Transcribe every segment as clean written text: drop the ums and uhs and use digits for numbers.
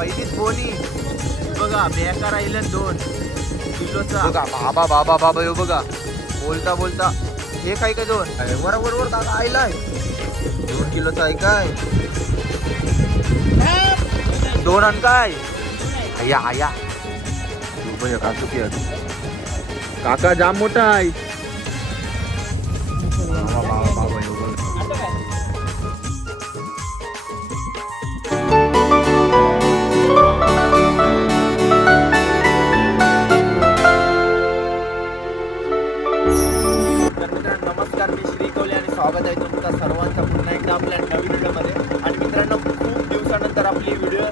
पहिलीच बोनी बघा, बेकार राहिलं 2 किलोचा बघा. बाबा बाबा बाबा यो बघा, बोलता बोलता हे काय काय 2 वर दादा आयलाय 2 किलोचा आहे काय 2 आणि काय आया आया काका जाम मोठा आहे. नमस्कार, मी श्री कवले आणि स्वागत आहे तुमचा सर्वांचा पुन्हा एकदा आपल्या नवीन व्हिडिओमध्ये. आणि मित्रांनो, खूप दिवसानंतर आपली व्हिडिओ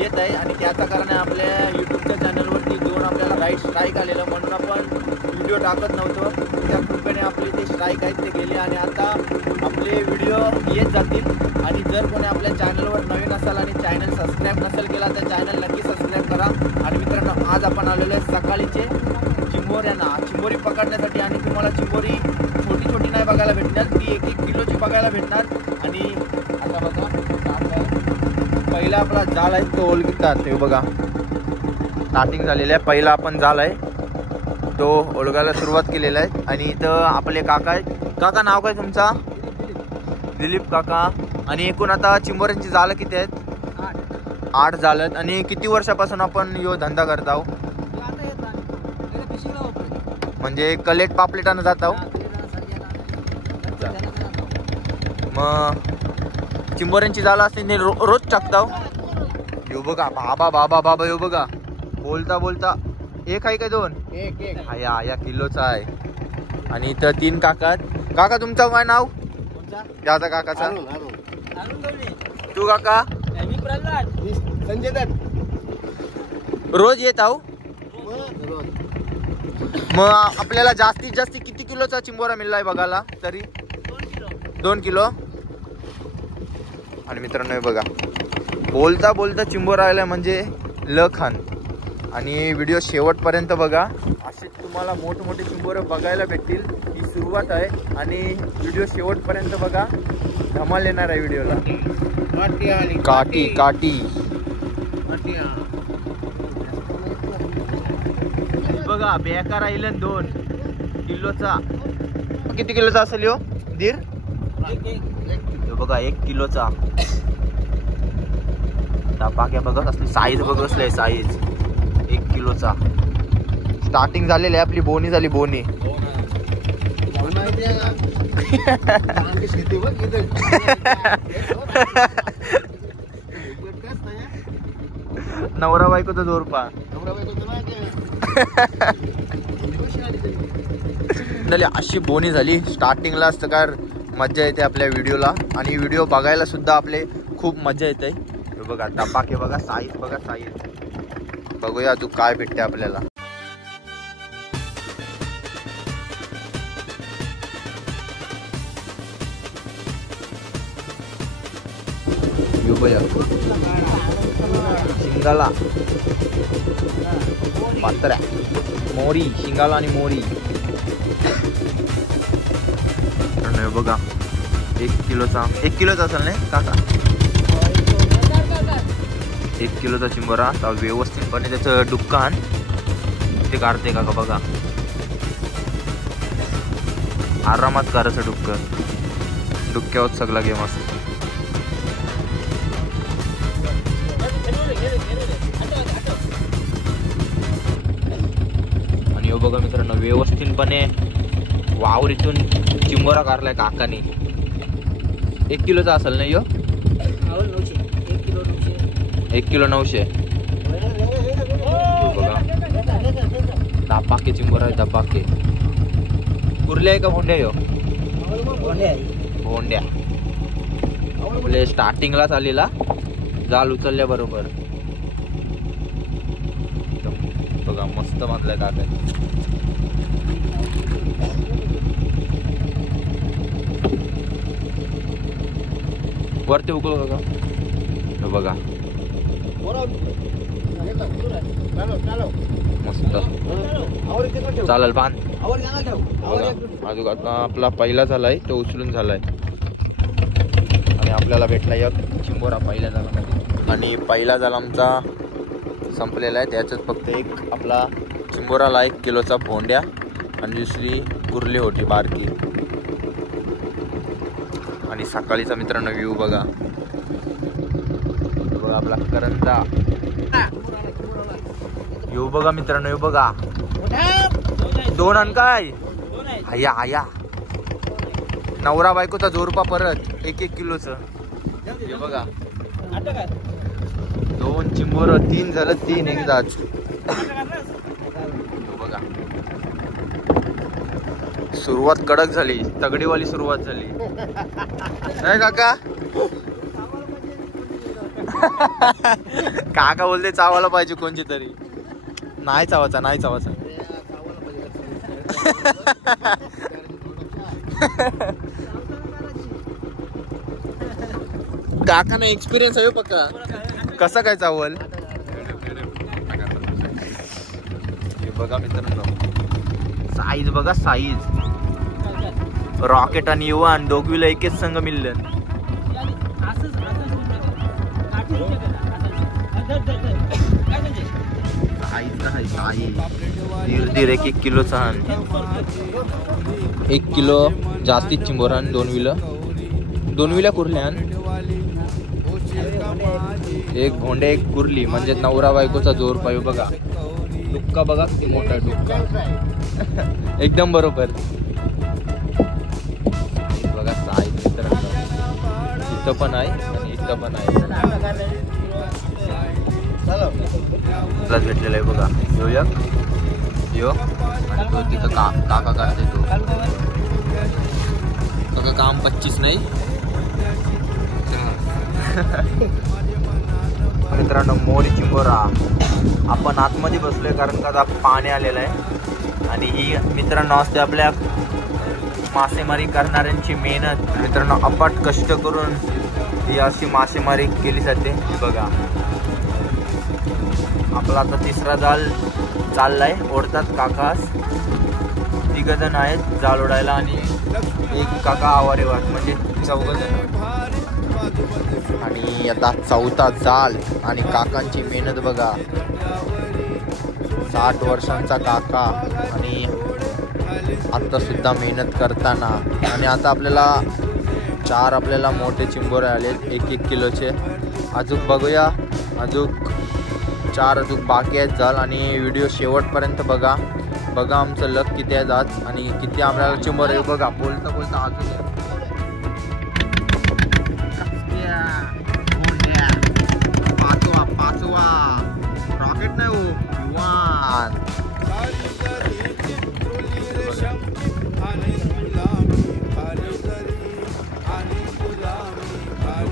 येत आहे आणि त्याचं कारण आहे आपल्या यूट्यूबच्या चॅनलवरती 2 आपल्याला राईट स्ट्राईक आलेलं, म्हणून आपण व्हिडिओ टाकत नव्हतो. त्या कृपेने आपले ते स्ट्राईक आहेत ते गेले आणि आता आपले व्हिडिओ येत जातील. आणि जर कोणी आपल्या चॅनलवर नवीन असाल आणि चॅनल सबस्क्राईब नसेल केला तर चॅनल नक्की सबस्क्राईब करा. आणि मित्रांनो, आज आपण आलेलो आहे सकाळीचे चिंबोरी पकडण्यासाठी. आणि तुम्हाला चिंबोरी छोटी छोटी नाही बघायला भेटणार, ती 1-1 किलोची बघायला भेटणार. आणि आता बघा, पहिला आपला जाळ आहे तो ओळखतात ते बघा, स्टार्टिंग झालेलं आहे. पहिला आपण जाळ आहे तो ओळखायला सुरुवात केलेला आहे. आणि इथं आपले काका आहेत. काका नाव काय तुमचा? दिलीप काका. आणि एकूण आता चिंबोऱ्यांची जाळं किती आहेत? 8 जाळं आहेत. आणि किती वर्षापासून आपण यो धंदा करत आहोत? म्हणजे कलेट पापलेटानं जात आहो. मग चिंबोऱ्यांची जाळं असते रोज टाकताव. यो बघा बाबा बाबा बाबा यो बघा, बोलता बोलता एक आहे काय 2 या किलोचा आहे. आणि इथं 3 काका आहेत. काका तुमचं काय नाव? याचा काकाचा तू काका? संजय दत्त. रोज येत आहो. मग आपल्याला जास्तीत जास्त किती किलोचा चिंबोरा मिळालाय बघायला तरी? 2 किलो. आणि मित्रांनो बघा, बोलता बोलता चिंबोरा आलाय म्हणजे लखान. आणि व्हिडिओ शेवटपर्यंत बघा, असे तुम्हाला मोठमोठे चिंबोरे बघायला भेटतील. ही सुरुवात आहे आणि व्हिडिओ शेवटपर्यंत बघा, धमाल येणार आहे व्हिडिओला. काठी काठी बघा, बेकार राहिलं 2 किलोचा. किती किलोचा असेल यो धीर? बघा 1 किलोचा. पाक्या बघा कसली साईज बघ, कसली साईज 1 किलोचा. स्टार्टिंग झालेली आहे आपली, बोनी झाली बोनी. नवरा बायकोचा जोर पा अशी बोनी झाली. स्टार्टिंगला असतं काय मज्जा येते आपल्या व्हिडिओला. आणि व्हिडिओ बघायला सुद्धा आपले खूप मज्जा येते. बघा टपाके बघा, साईज बघा साईज. बघूया अजून काय भेटते आपल्याला. शिंगाला पात्र्या मोरी, शिंगाला आणि मोरी. बघा 1 किलोचा असेल नाही काका? 1 किलोचा चिंबोरा व्यवस्थितपणे त्याचं डुक्कान ते काढते काका बघा. आरामात करायचं डुक्क्यावर सगळा गेम असतो. आणि हो बघा मित्रांनो, व्यवस्थितपणे वावरीतून चिंबोरा काढलाय काकाने. 1 किलोचा असेल नाही यो? 1 किलो 900. बघा दपाके चिंबोरा आहे, दपाके. कुर्ले आहे का भोंड्या यो? भोंड्या. आपले स्टार्टिंगलाच आलेला जाल उचलल्या बरोबर. बघा मस्त मारलाय काका. वरती उकळ बघा. बघा मस्त चालेल बांध. अजून आता आपला पहिला झालाय तो उचलून झालाय आणि आपल्याला भेटला एक चिंबोरा पहिला झाला. आणि पहिला जाल आमचा संपलेला आहे. त्याच्यात फक्त एक आपला चिंबोराला 1 किलोचा भोंड्या आणि दुसरी कुर्ली होती बारकी. आणि सकाळीचा मित्रांनो व्ह्यू बघा आपला करंजा. येऊ बघा मित्रांनो, येऊ बघा 2 अन काय आया आया नवरा बायकोचा जोरपा परत 1-1 किलोचं. हे बघा 2 चिंबोर 3 झालं 3 एकदाच. बघा सुरुवात कडक झाली, तगडीवाली सुरुवात झाली नाही काका. काका बोलते चावायला पाहिजे कोणची तरी. नाही चावायचा, नाही चावायचा. काकाने एक्सपिरियन्स आहे पक्का. कसा काय चावल हे बघा मित्रांनो. साईज बघा साईज. रॉकेट आणि युवा आणि दोघीला एकच संघ मिळलं. दीड 1-1 किलोचा. 1 किलो जास्तीत चिंबोरान 2 विल्या कुर्ल्यान. 1 भोंडे 1 कुर्ली म्हणजे नवरा बायकोचा जोर पायू. बघा डुक्का बघा किती मोठा डुक्का. एकदम बरोबर. बघा साईज मित्रांनो इथं पण आहे आणि इथं पण आहे. भेटलेला आहे बघा. यो आणि तो तिथं काका करते. तो काम 25 नाही. मित्रांनो मोरी चिंबोरा. आपण आतमध्ये बसलोय कारण का पाणी आलेलं आहे. आणि ही मित्रांनो असते आपल्या मासेमारी करणाऱ्यांची मेहनत. मित्रांनो अपाट कष्ट करून ही अशी मासेमारी केली जाते. बघा आपला आता 3रा जाल चाललाय. ओढतात काकास. 3 जण आहेत जाळ ओढायला आणि 1 काका आवारेवाट म्हणजे 4 जण. आणि आता 4था जाल आणि काकांची मेहनत बघा. 60 वर्षांचा काका आणि आता सुद्धा मेहनत करताना. आणि आता आपल्याला 4 आपल्याला मोठे चिंबोरे आलेत 1-1 किलोचे. अजून बघूया, अजून 4 अजून बाकी आहेत जाल. आणि व्हिडिओ शेवटपर्यंत बघा. बघा आमचं लक किती आहे जात आणि किती आपल्याला चिंबोरे. बघा बोलता बोलता अजून 5वा रॉकेट नाही हो युवान.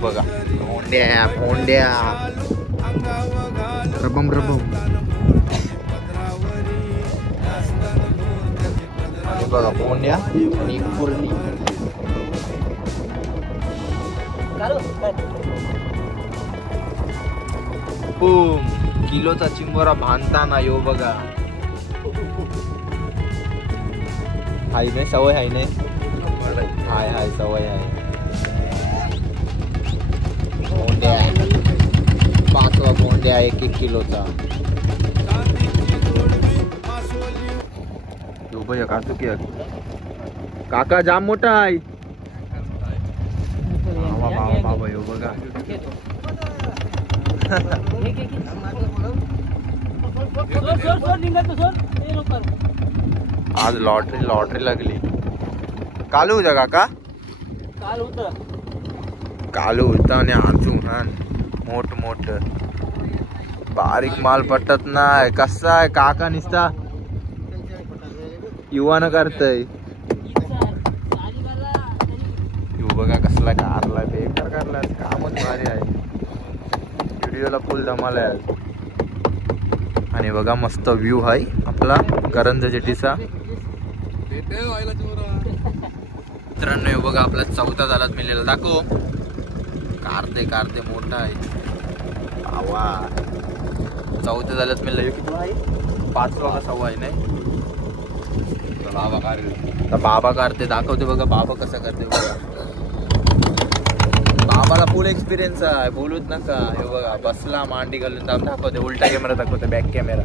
बघा भोंड्या भोंड्या रबम रबम. बघा भोंड्या आणि कुर्ली. किलोचा चिंबोरा बांधताना यो बघा. हाय नाही सवय आहे नाही. हाय हाय सवय आहे. भोंड्या 5वा भोंड्या 1-1 किलोचा. काका जाम मोठा आहे. बाबा यो बघा. आज लॉटरी लागली. कालू होता काका. कालू होता आणि आजू मोठ बारीक माल पटत नाही. कसा आहे काका निसता युवान करतय. बघा कसला कारला बेकार कारला. कामच भारी आहे. व्हिडिओला फुल धमाल आहे. आणि बघा मस्त व्ह्यू आहे आपला करंजा जेटीचा. मित्रांनो बघा आपला 4था झालाच मिळालेला. दाखव. कारते मोठा आहे. आवा 4था झालाच मिळाला. किती आहे 5वा का 6वा आहे नाही. बाबा करते दाखवते बघा. बाबा कसा करते बघा. आम्हाला फुल एक्सपिरियन्स आहे, बोलूच नका. हे बघा बसला मांडी घालून दाखवते, उलटा कॅमेरा दाखवते, बॅक कॅमेरा.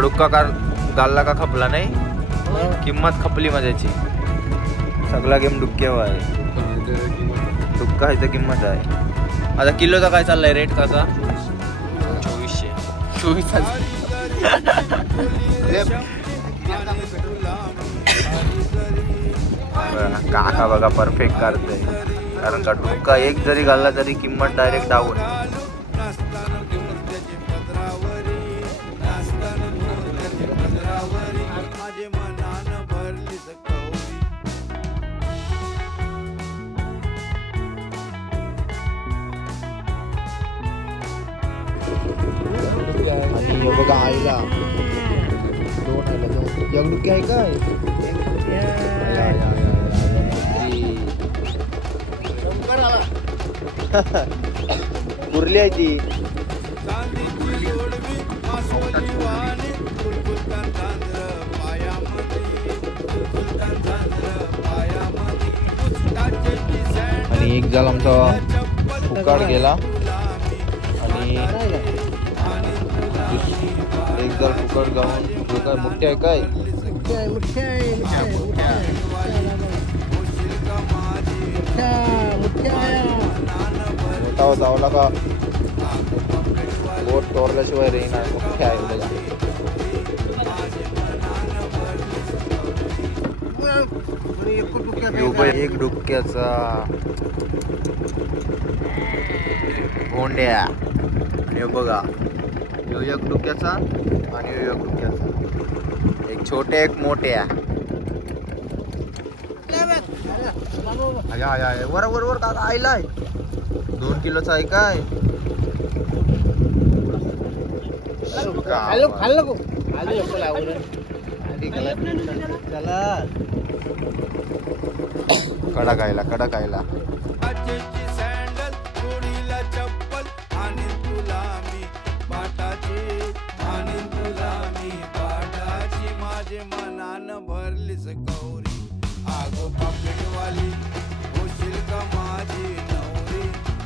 डुक्का घालला का खपला नाही, किंमत खपली माझ्याची. सगळा गेम डुक्क्यावर आहे. डुक्का आहे तर किंमत आहे. आता किलोचा काय चाललाय रेट काका? 2400. काका बघा परफेक्ट काढतोय, कारण का डुक्का एक जरी घालला तरी किंमत डायरेक्ट डाऊन. आणि हे बघा आईला 2 आयला 2 डुक्की आहे काय? कुर्ली आहे ती. आणि एक झाला आमचा फुकाट गेला आणि एक जर फुकट गाऊन काय मोठे आहे काय? मोठा जावला का बोट तोरल्याशिवाय रेना मोठे आहे बघा. एक डुक्क्याचा भोंड्या. आणि बघा एक डुक्क्याचा आणि एक डुक्क्याचा, एक छोटे एक मोठ्या. वर वर वर काका आयलाय 2 किलोचा आहे काय? कडा खायला कडा खायला. भरलीच गौरी आगो पापलेटवाली होशील का माझी नवरी,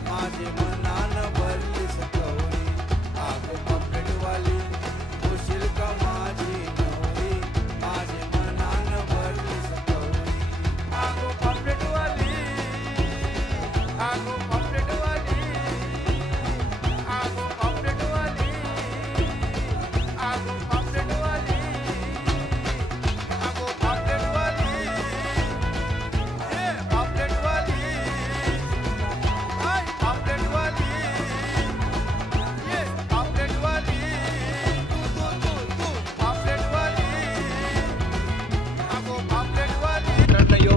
माझे मनान भरलीच गौरी आगो पापलेटवाली होशील का माझी नवरी, माझे मनान भरलीच गौरी आगो पापलेटवाली, आगो पापलेटवाली, आगो पापलेटवाली, आगो पापलेटवाली.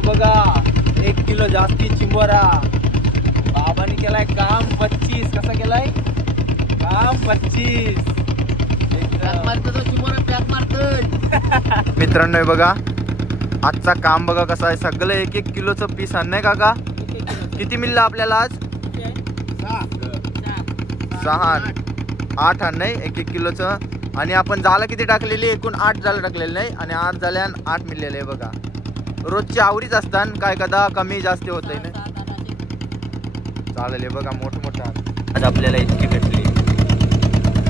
बघा 1 किलो जास्ती चिंबोरा बाबांनी केलाय काम 25. कसा केलाय काम 25? मित्रांनो बघा आजचा काम बघा कसा आहे. सगळं 1-1 किलोचं पीस आणलंय काका. किती मिळलं आपल्याला आज? 6 8 आणलंय 1-1 किलोचं. आणि आपण झालं किती टाकलेली? एकूण 8 झालं टाकलेलं नाही आणि 8 झाल्यान 8 मिळलेले आहे बघा. रोजची आवरीच असतात काय कदा कमी जास्त होत आहे ना. चालेल बघा मोठा आज आपल्याला इतकी भेटली.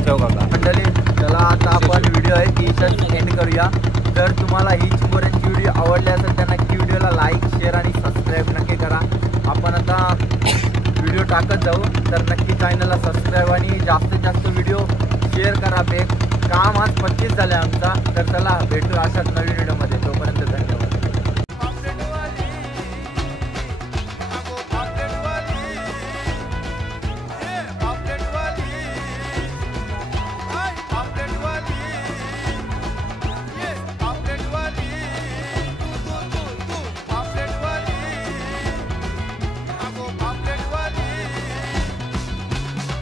ठेव काका मंडळी. चला आता आपण व्हिडिओ आहे ती इथंच एंड करूया. तर तुम्हाला ही चिंबोऱ्यांची व्हिडिओ आवडली असेल तर नक्की व्हिडिओला लाईक शेअर आणि सबस्क्राईब नक्की करा. आपण आता व्हिडिओ टाकत जाऊ तर नक्की चॅनलला सबस्क्राईब आणि जास्तीत जास्त व्हिडिओ शेअर करा. काम आज 25 झाले आमचा. तर चला भेटू अशाच नवीन व्हिडिओ.